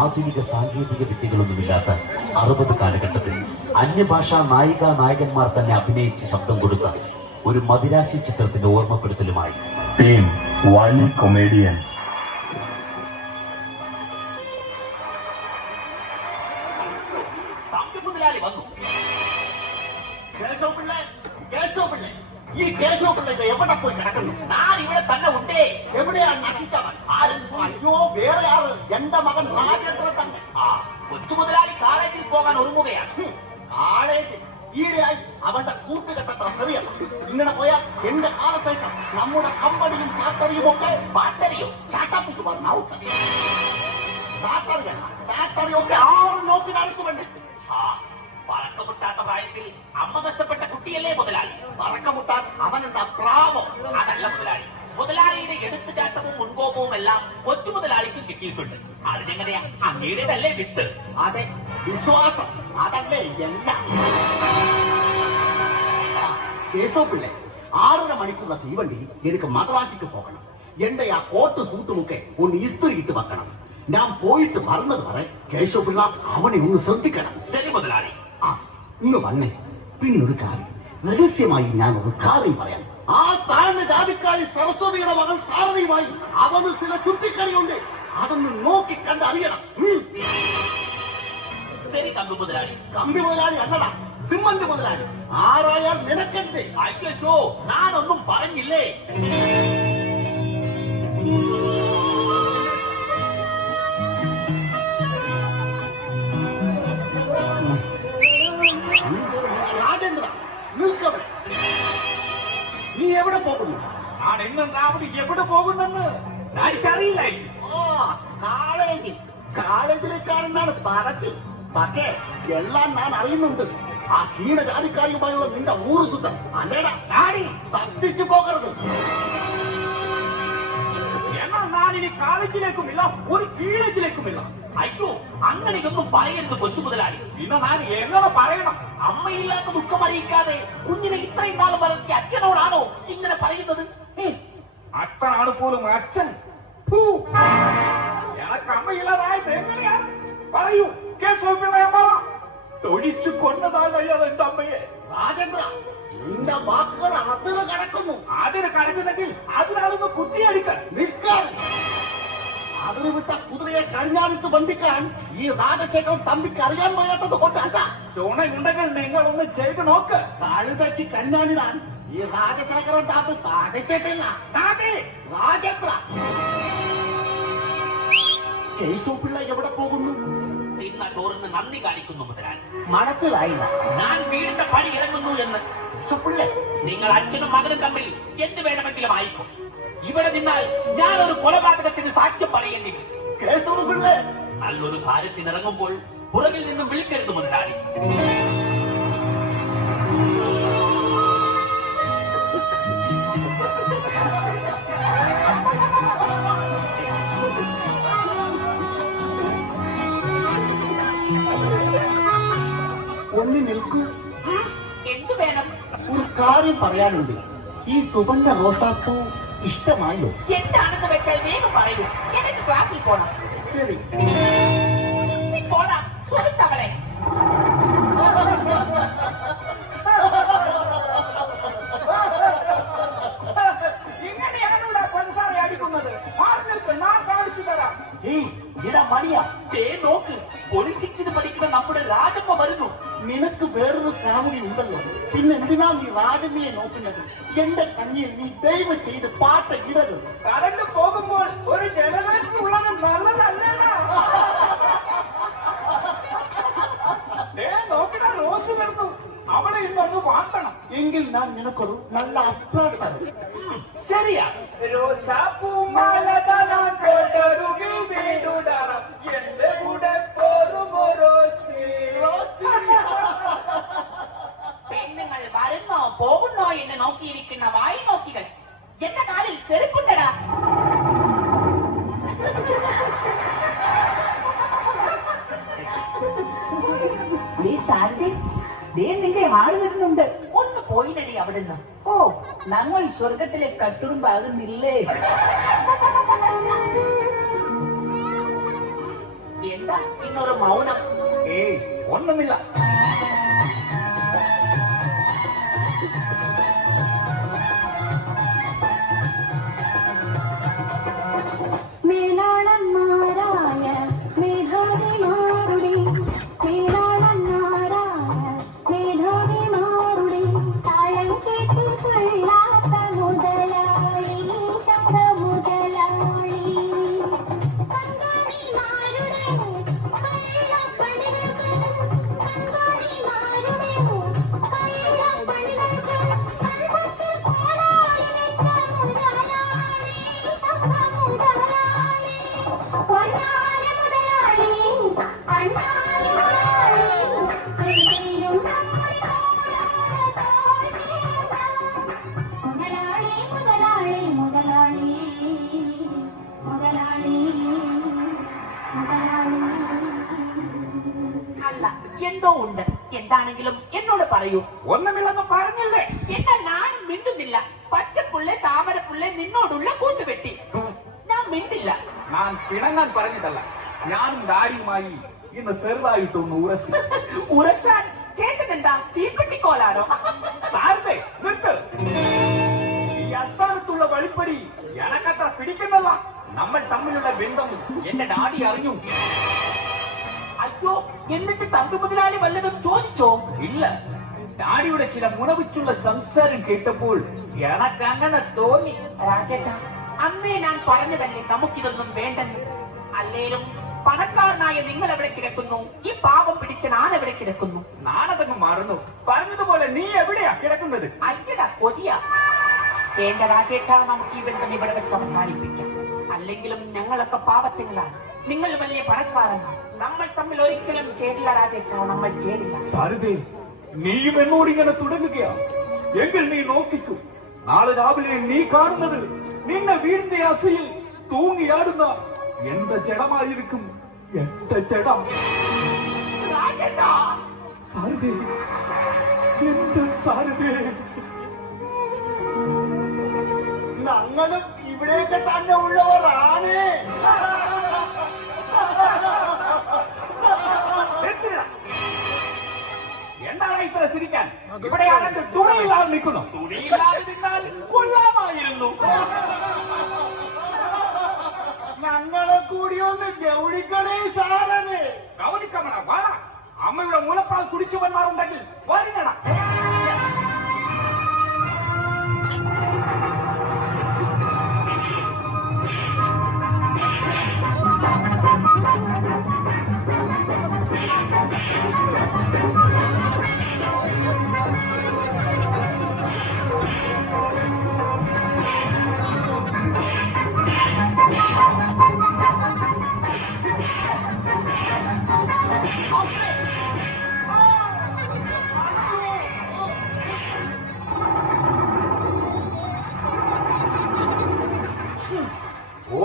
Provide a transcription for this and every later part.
ആധുനിക സാങ്കേതിക വിദ്യകളൊന്നുമില്ലാത്ത 60 കാലഘട്ടത്തിൽ അന്യഭാഷാ നായികന്മാർ തന്നെ അഭിനയിച്ച് ശബ്ദം കൊടുത്ത ഒരു മദിരാശി ചിത്രത്തിന്റെ ഓർമ്മപ്പെടുത്തലുമായി ടീം വൈൽഡ് കൊമേഡിയൻ. ഈ കേശവപിള്ള എവിടെ പോയി കിടക്കുന്നു? ഞാൻ ഇവിടെ തന്നെ ഉണ്ടേ. എവിടെയാണ് നശിച്ചവൻ? അയ്യോ, വേറെ ആറ്, എന്റെ മകൻ രാജേന്ദ്രൻ തന്നെ. കൊച്ചു മുതലാളി കോളേജിൽ പോകാൻ ഒരുങ്ങുകയാണ്. കോളേജ് ഈടെയായി അവന്റെ കൂട്ടുകെട്ടത്ര ശരിയല്ല. ഇങ്ങനെ പോയാൽ എന്റെ കാലത്തേക്ക് നമ്മുടെ കമ്പനിയും ഫാക്ടറിയും ഒക്കെ ഫാക്ടറിയോ ചാട്ടാപ്പിക്ക് പറഞ്ഞ ഫാക്ടറിയൊക്കെ 6 നോക്കിനടുത്ത് വേണ്ടി. പറക്കമുട്ടാത്ത പ്രായത്തിൽ അമ്മ നഷ്ടപ്പെട്ട കുട്ടിയല്ലേ മുതലാളി? പറക്കമുട്ടാൻ അവനെന്താ പ്രാവോ? അതല്ല മുതലാളി, മുതലാളിയുടെ എടുത്തുചാട്ടവും മുൻകോപവും എല്ലാം കൊച്ചു മുതലാളിക്കും കിട്ടിയിട്ടുണ്ട്. അതിനെങ്ങനെയാ അങ്ങയുടേതല്ലേ വിത്ത്? അതെ, വിശ്വാസം അതല്ലേ എല്ലാം. കേശവപിള്ളേ, 6.5 മണിക്കുള്ള തീവണ്ടി എനിക്ക് മദ്രാസിക്ക് പോകണം. എന്റെ ആ കോട്ട് സൂട്ടുമൊക്കെ ഒന്ന് ഇസ്ത്രി ഇട്ട് വെക്കണം. ഞാൻ പോയിട്ട് മറന്നത് വരെ കേശവപിള്ള അവനെ ഒന്ന് ശ്രദ്ധിക്കണം. ശരി മുതലാളി. ഇന്ന് വന്നേ. പിന്നൊരു കാര്യം രഹസ്യമായി ഞാൻ ഒരു കാര്യം പറയാം. ആ താഴ്ന്ന ജാതിക്കാരി സരസ്വതിയുടെ മകൾ സാരഥിയുമായി അവന് ചില ചുറ്റിക്കളിയുണ്ട്. അതൊന്ന് നോക്കി കണ്ട് അറിയണം. ശരി കമ്പി മുതലാളി. കമ്പി മുതലാളി അല്ലടാ, സിമന്റ് മുതലാളി. ആരായാൽ നിനക്കെന്തേ? അയ്യോ, ഞാനൊന്നും പറഞ്ഞില്ലേ. രാജേന്ദ്ര, നിൽക്കവേ. നീ എവിടെ പോകുന്നു? ഞാൻ എന്നും രാവിലെ എവിടെ പോകുന്നെന്ന് എനിക്കറിയില്ല. കാളേജിലേക്കാണെന്നാണ് പറച്ചിൽ. പക്ഷേ എല്ലാം ഞാൻ അറിയുന്നുണ്ട്. ആ കീഴജാതിക്കാരിയുമായുള്ള നിന്റെ ഊറുസുത്തം അല്ലേടാ. ശ്രദ്ധിച്ചു പോകരുത്. എന്നാൽ ഞാനിനി കാളേജിലേക്കുമില്ല, ഒരു കീഴേജിലേക്കുമില്ല. അയ്യോ, അങ്ങനെയൊന്നും പറയരുത് കൊച്ചു മുതലാളി. പിന്നെ ഞാൻ എങ്ങനെ പറയണം? അമ്മയില്ലാത്ത ദുഃഖം അറിയിക്കാതെ കുഞ്ഞിനെ ഇത്രയും കാലം വളർത്തിയ അച്ഛനോടാണോ ഇങ്ങനെ പറയുന്നത്? അച്ഛനാണ് പോലും അച്ഛൻ. എനക്ക് അമ്മയില്ലാതായത് എങ്ങനെയാ? പറയൂ കേശവപിള്ള. തൊഴിച്ചു കൊണ്ടതാണ് അയാൾ എന്റെ അമ്മയെ. രാജേന്ദ്ര, നിന്റെ വാക്കുകൾ അതിന് കടക്കുന്നു. അതിന് കടക്കുന്നെങ്കിൽ അതിനാളൊന്ന് കുത്തിയടിക്കാൻ നിൽക്കാൻ. അതിന് വിട്ട കുതിരയെ കഴിഞ്ഞാലിട്ട് ബന്ധിക്കാൻ ഈ രാജശേഖരൻ തമ്പിക്ക് അറിയാൻ വയ്യാത്തത് കൊണ്ടല്ല. ചുണയുണ്ടെങ്കിൽ നിങ്ങളൊന്ന് ചെയ്ത് നോക്ക്. കളിതെറ്റി കഞ്ഞാലിനാൻ ഈ രാജശേഖരൻ താമ്പ് പഠിച്ചിട്ടില്ല. രാജേന്ദ്ര, കേശവപിള്ള എവിടെ പോകുന്നു? തിന്ന ചോറിന് നന്ദി കാണിക്കുന്നു മുതലാളി. മനസ്സിലായില്ല. ഞാൻ വീടിന്റെ പടി ഇറങ്ങുന്നു എന്ന്. കേശവപിള്ളേ, നിങ്ങൾ അച്ഛനും മകനും തമ്മിൽ എന്ത് വേണമെങ്കിലും ആയിക്കോ. ഇവിടെ നിന്നാൽ ഞാനൊരു കൊലപാതകത്തിന് സാക്ഷ്യം പറയേണ്ടി വരും. കേശവപിള്ളേ, നല്ലൊരു കാര്യത്തിന് ഇറങ്ങുമ്പോൾ പുറകിൽ നിന്നും വിളിക്കരുത് മുതലാളി. ഒന്ന് നിൽക്കൂ. എന്ത് വേണം? ഒരു കാര്യം പറയാനുണ്ട്. ഈ സുഗന്ധ റോസാപ്പൂ ഇഷ്ടമായോ? എന്താണെന്ന് വെച്ചാൽ വേഗം പറയൂ. എനിക്ക് ക്ലാസ്സിൽ പോണം. ശരി പോടാ സുഹൃത്തവളെ. ഇങ്ങനെയാണുള്ള കൊൻസാറെ അടിക്കുന്നത്. ഞാൻ കാണിച്ചു തരാം. മണിയാ, നോക്ക്, പൊളിറ്റിക്സിന് പഠിക്കുന്ന നമ്മുടെ രാജമ്മ വരുന്നു. നിനക്ക് വേറൊരു കാമുകി ഉണ്ടല്ലോ, പിന്നെ എന്തിനാ നീ രാജമ്മയെ നോക്കുന്നത്? എന്റെ കഞ്ഞിയിൽ നീ ദയവ് ചെയ്ത് പാട്ട് ഇടരുത്. കറണ്ട് പോകുമ്പോൾ ഒരു ജനറേറ്റർ ഉള്ളത് നല്ലതല്ലേ? നോക്കിടാ, റോസ് വരുന്നു. അവളെ ഇന്നൊന്ന് വാട്ടണം. എങ്കിൽ ഞാൻ നിനക്കൊരു നല്ല അഭ്യാസം. ശരിയാ. എന്റെ കൂടെ പെണ്ണുങ്ങൾ വരുന്നോ പോകുന്നോ എന്ന് നോക്കിയിരിക്കുന്ന വായി നോക്കികൾ. എന്റെ കാലിൽ ചെരുപ്പുണ്ടടാ. സാരഥി, ദേ നിന്റെ ആള് വരുന്നുണ്ട്. ഒന്ന് പോയിനടി അവിടുന്ന്. ഓ, ഞങ്ങൾ സ്വർഗത്തിലെ കട്ടുറുമ്പാകുന്നില്ലേ? എന്താ ഇന്നൊരു മൗനം? ഏയ് ഒന്നുമില്ല. മേലാളന്മാരായ മേധാവിമാരുടെ താളം കേട്ട് കൊള്ളാത്ത മുതലാളി ശബ്ദ മുതലാളി പങ്കാളിമാരുടെ അല്ല, എന്തോ ഉണ്ട്. എന്താണെങ്കിലും എന്നോട് പറയൂ. ഒന്നുമില്ലെന്ന് പറഞ്ഞില്ലേ? എന്നാ ഞാനും മിണ്ടുന്നില്ല. പച്ചപ്പുള്ളെ താമരപ്പുള്ളെ നിന്നോടുള്ള കൂട്ടുകെട്ടി. ഞാൻ മിണ്ടില്ല. ഞാൻ പിണങ്ങാൻ പറഞ്ഞതല്ല. ഞാനും ഡാഡിയുമായി ഇന്ന് ചെറുതായിട്ടൊന്ന് ഉറച്ചു. ഉറച്ചാൻ ചേട്ടനെന്താ തീപ്പെട്ടിക്കോലാണോ? സാരഥി, നിർത്ത്. ഈ അസ്ഥാനത്തുള്ള വെളിപ്പടി എനക്കത്ര പിടിക്കുന്നല്ല. നമ്മൾ തമ്മിലുള്ള ബന്ധം എന്റെ ഡാഡി അറിഞ്ഞു. അയ്യോ, എന്നിട്ട് തമ്പി മുതലാളി വല്ലതും ചോദിച്ചോ? ഇല്ല, ഡാഡിയുടെ ചില മുനവിച്ചുള്ള സംസാരം കേട്ടപ്പോൾ എനക്കങ്ങനെ തോന്നി. രാജേട്ടാ, അന്നേ ഞാൻ പറഞ്ഞതല്ലേ നമുക്കിതൊന്നും വേണ്ടെന്ന്. അല്ലേലും പണക്കാരനായ നിങ്ങൾ എവിടെ കിടക്കുന്നു? ഈ പാവം പിടിച്ച ഞാൻ എവിടെ കിടക്കുന്നു? ഞാനതങ്ങ് മറന്നു. പറഞ്ഞതുപോലെ നീ എവിടെയാ കിടക്കുന്നത്? അയ്യടാ കൊതിയ. വേണ്ട രാജേട്ടാ, നമുക്ക് ഈ ബന്ധം ഇവിടെ വെച്ച് അവസാനിപ്പിക്കാം. അല്ലെങ്കിലും ഞങ്ങളൊക്കെ പാവത്തിങ്ങളാണ്, നിങ്ങൾ വലിയ പണക്കാരനാണ്. നമ്മൾ തമ്മിൽ ഒരിക്കലും ചേരില്ല രാജേട്ടാ, നമ്മൾ ചേരില്ല. സാരഥി, നീയും എന്നോട് ഇങ്ങനെ തുടങ്ങുകയാ എങ്കിൽ നീ നോക്കിക്കൂ. നാളെ രാവിലെ നീ കാണുന്നത് നിന്നെ വീടിന്റെ അസയിൽ തൂങ്ങിയാടുന്ന എന്റെ ജഡമായിരിക്കും. എന്റെ ജഡം. രാജേട്ടാ, സാരഥി, എന്റെ സാരഥി. ഞങ്ങളും ഇവിടെയൊക്കെ തന്നെ ഉള്ളവരാണ്. എന്താണ് ഇത്ര ചിരിക്കാൻ? ഇവിടെയാണെങ്കിൽ തുണിയില്ലാതെ നിൽക്കുന്നു. തുണിയില്ലാതെ നിന്നാൽ കൊള്ളാമായിരുന്നു. ഞങ്ങളെ കൂടി ഒന്ന് ഗൗരിക്കണേ സാരന്. ഗൗരിക്കമണ വാട. അമ്മയുടെ മുലപ്പാൽ കുടിച്ചുവന്മാരുണ്ടെങ്കിൽ വരുന്നട.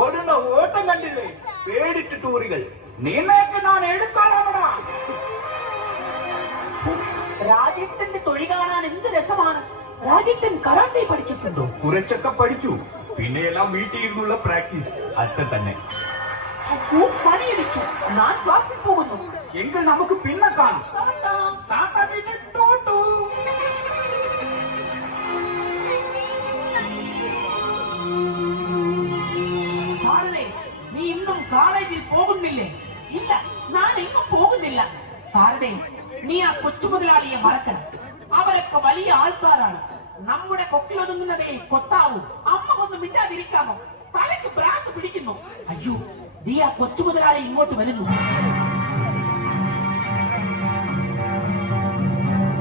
ഓടുന്ന ഓട്ടം കണ്ടില്ലേ? പേടിട്ട് ടൂറികൾ. നിന്നേക്ക് ഞാൻ എടുക്കാനാമടാ. രാജേട്ടന്റെ തൊഴി കാണാൻ എന്ത് രസമാണ്. രാജേട്ടൻ കരാട്ടെ പഠിച്ചിട്ടുണ്ടോ? കുറച്ചൊക്കെ പഠിച്ചു. പിന്നെയെല്ലാം വീട്ടിലിരുന്നുള്ള പ്രാക്ടീസ് അത്ര തന്നെ. പണിയടിച്ചു. ഞാൻ ക്ലാസ്സിൽ പോകുന്നു. എങ്കിൽ നമുക്ക് പിന്നെ കാണാം. ടാറ്റാ, പിന്നെ ടോട്ടു. സാറേ, നീ ഇന്നും കോളേജിൽ പോകുന്നില്ലേ? ഇല്ല, ഞാൻ ഇന്നും പോകുന്നില്ല. സാറേ, നീ ആ കൊച്ചു മുതലാളിയെ മറക്കണം. അവരൊക്കെ വലിയ ആൾക്കാരാണ്. നമ്മുടെ കൊക്കിലൊതുങ്ങുന്നതേ കൊത്താവൂ. അമ്മ ഒന്ന് മിണ്ടാതിരിക്കാമോ? തലയ്ക്ക് ഭ്രാന്ത് പിടിക്കുന്നു. അയ്യോ, നീ ആ കൊച്ചു മുതലാളി ഇങ്ങോട്ട് വരുന്നു.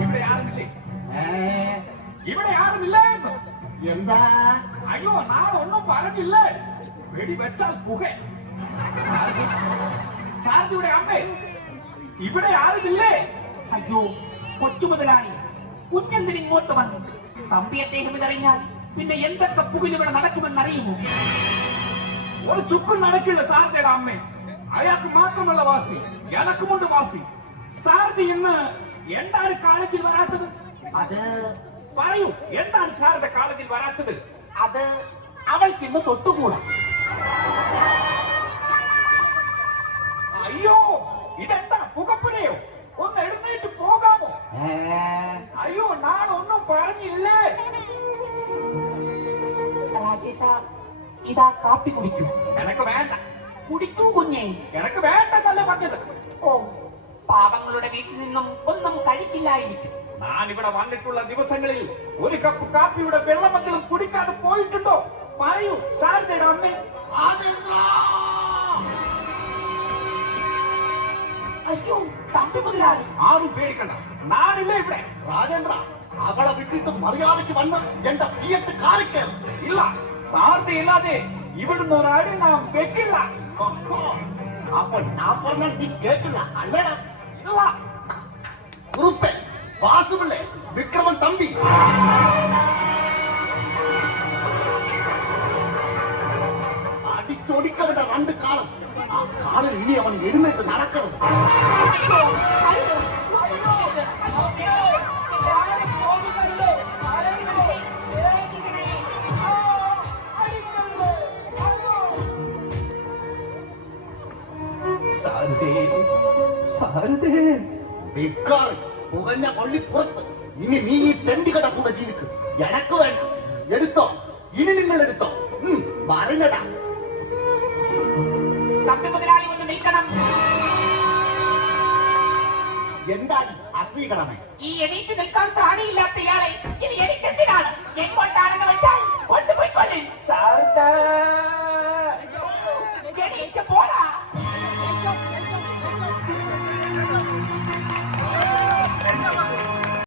ഇവിടെ ആരുമില്ലേ? ഇവിടെ ആരുമില്ലേ? എന്താ? അയ്യോ, നാളെ ഒന്നും പറഞ്ഞില്ലേ? വെടി വെച്ചാൽ പുക. സാരഥിയുടെ അമ്മേ, ഇവിടെ ആരുമില്ലേ? അയ്യോ, കൊച്ചു മുതലാളി കുഞ്ഞെന്തിന് ഇങ്ങോട്ട് വന്നു? തമ്പി അദ്ദേഹം ഇതറിഞ്ഞാൽ പിന്നെ എന്തൊക്കെ പുകിലിവിടെ നടക്കുമെന്നറിയുമോ? ഒരു ചുക്കും നടക്കില്ല സാരഥിയുടെ അമ്മേ. അയാൾക്ക് മാത്രമല്ല വാസി, എനക്കുമുണ്ട് വാസി. സാരഥി ഇന്ന് എന്താണ് കാലത്തിൽ വരാത്തത്? അത് പറയൂ, എന്താണ് സാറിന്റെ കാലത്തിൽ വരാത്തത്? അത് അവൾക്ക് ഇന്ന് തൊട്ടുകൂടാ. അയ്യോ, ഇതെന്താ പുകപ്പുരയോ? ഒന്ന് എഴുന്നേറ്റ് പോകാമോ? അയ്യോ, ഞാനൊന്നും പറഞ്ഞില്ലേ. രാജേട്ടാ, ഇതാ കാപ്പി കുടിക്കൂ. എനക്ക് വേണ്ട. കുടിക്കൂ കുഞ്ഞേ. എനക്ക് വേണ്ടെന്നല്ല പറഞ്ഞത്. ഓ, പാവങ്ങളുടെ വീട്ടിൽ നിന്നും ഒന്നും കഴിക്കില്ലായിരിക്കും. ഞാൻ ഇവിടെ വന്നിട്ടുള്ള ദിവസങ്ങളിൽ ഒരു കപ്പ് കാപ്പിയുടെ വെള്ളമെങ്കിലും കുടിക്കാതെ പോയിട്ടുണ്ടോ? പറയൂ സാറിന്റെ അമ്മേ. അയ്യോ, തമ്പി മുതലാളി. ആരും പേടിക്കണ്ട, ഞാനില്ല ഇവിടെ. രാജേന്ദ്ര, അവളെ വിട്ടിട്ട് മര്യാദയ്ക്ക് വന്ന് എന്റെ പിയത്ത് കാലിക്കരുത്. ഇല്ല, സാറിന്റെ ഇല്ലാതെ ഇവിടുന്ന് ഒരാടി നാം വെക്കില്ല. അപ്പൊ ഞാൻ പറഞ്ഞാൽ നീ കേട്ടില്ല അല്ലേ? ഇല്ല. കുറുപ്പേ, വാസുപിള്ളേ, വിക്രമൻ തമ്പി, അടിച്ചൊടിക്കവന്റെ രണ്ട് കാലം. ആ കാലിൽ ഇനി അവൻ എഴുന്നേറ്റ് നടക്കരുത്. ധിക്കാരി, പുകഞ്ഞ പള്ളിപ്പുറത്ത് ഇനി നീ ഈ തെണ്ടികട കൂടെ ജീവിക്കും. എനക്ക് വേണ്ട. എടുത്തോ, ഇനി നിങ്ങൾ എടുത്തോ. പറഞ്ഞടാ. തമ്പി മുതലാളി ഒന്ന് നിൽക്കണം. എന്താണ് അസ്വീകരണമേ? ഈ എണീറ്റ് നിൽക്കാൻ പ്രാണിയില്ലാത്ത ഇയാളെ ഇനി എനിക്കെന്തിനാണ്? എങ്ങോട്ടാണെന്ന് വെച്ചാൽ കൊണ്ടുപോയിക്കൊള്ളി. എണീറ്റ് പോരാ.